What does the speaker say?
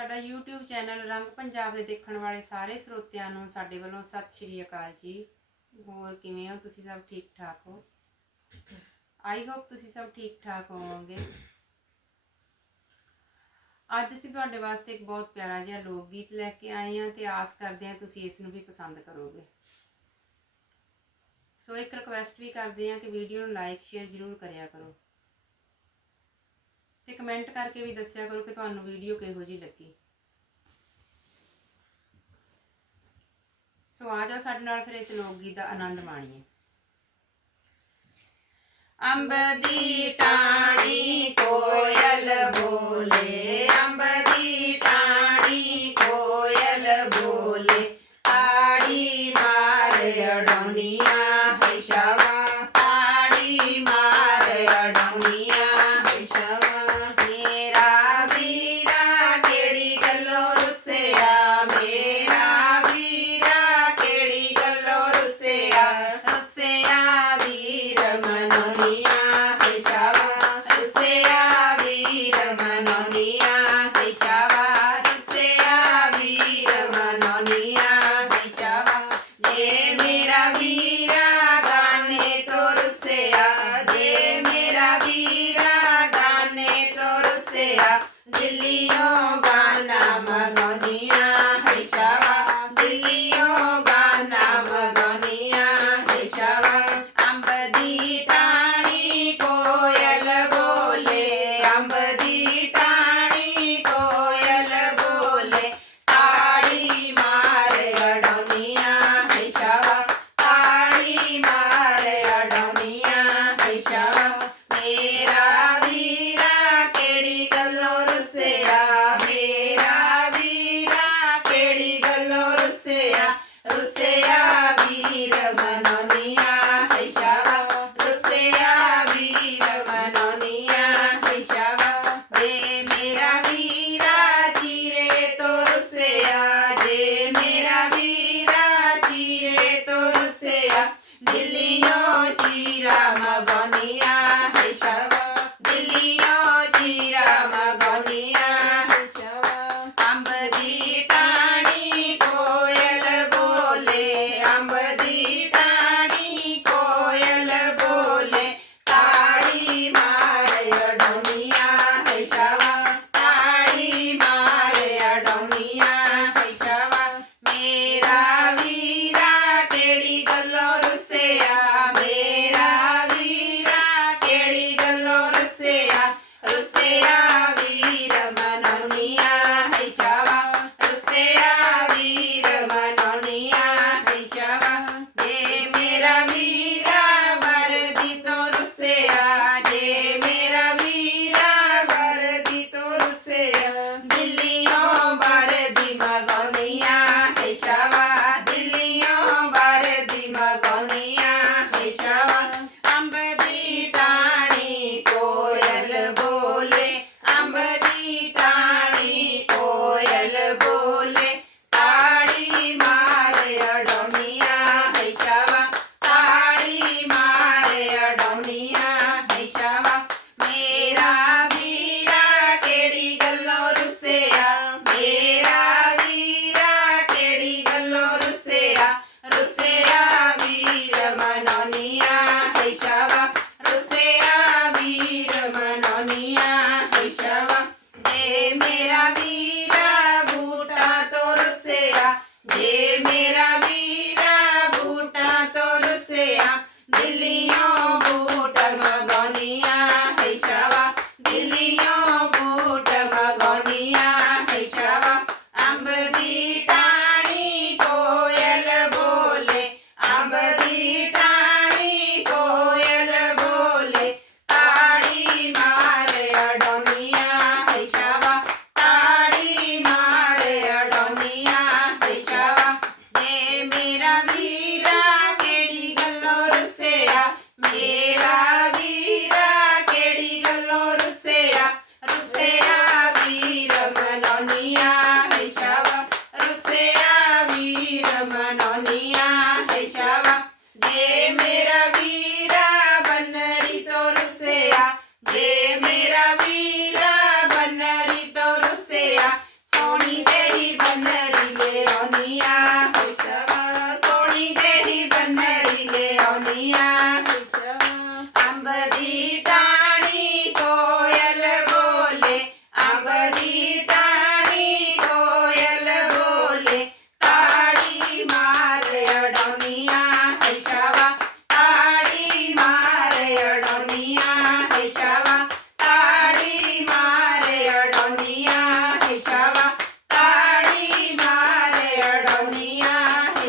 ਸਾਡਾ YouTube channel ਰੰਗ ਪੰਜਾਬ ਦੇ ਦੇਖਣ ਵਾਲੇ ਸਾਰੇ ਸਰੋਤਿਆਂ ਨੂੰ ਸਾਡੇ ਵੱਲੋਂ ਸਤਿ ਸ਼੍ਰੀ ਅਕਾਲ ਜੀ। ਹੋਰ ਕਿਵੇਂ ਹੋ? ਤੁਸੀਂ ਸਭ ਠੀਕ ਠਾਕ ਹੋ? ਆਈ ਹੋਪ ਤੁਸੀਂ ਸਭ ਠੀਕ ਠਾਕ ਹੋਵੋਗੇ। ਅੱਜ ਅਸੀਂ ਤੁਹਾਡੇ ਵਾਸਤੇ ਇੱਕ ਬਹੁਤ ਪਿਆਰਾ ਜਿਹਾ ਲੋਕ ਗੀਤ ਲੈ ਕੇ ਆਏ ਹਾਂ ਤੇ ਆਸ ਕਰਦੇ ਹਾਂ ਤੁਸੀਂ ਇਸ ਨੂੰ ਵੀ ਪਸੰਦ ਕਰੋਗੇ। ਸੋ ਇੱਕ ਰਿਕਵੈਸਟ ਵੀ ਕਰਦੇ ਹਾਂ ਕਿ ਵੀਡੀਓ ਨੂੰ ਲਾਈਕ ਸ਼ੇਅਰ ਜ਼ਰੂਰ ਕਰਿਆ ਕਰੋ। ਤੇ ਕਮੈਂਟ ਕਰਕੇ ਵੀ ਦੱਸਿਆ ਕਰੋ ਕਿ ਤੁਹਾਨੂੰ ਵੀਡੀਓ ਕਿਹੋ ਜਿਹੀ ਲੱਗੀ। ਸੋ ਆ ਜਾਓ ਸਾਡੇ ਨਾਲ ਫਿਰ ਇਸ ਲੋਕ ਗੀਤ ਦਾ ਆਨੰਦ ਮਾਣੀਏ। ਅੰਬ ਦੀ ਟਾਣੀ ਕੋਇਲ ਬੋਲੇ, ਅੰਬ ਦੀ ਟਾਣੀ ਕੋਇਲ ਬੋਲੇ, ਆੜੀ ਮਾਰ ਅਡੋਨੀਆਂ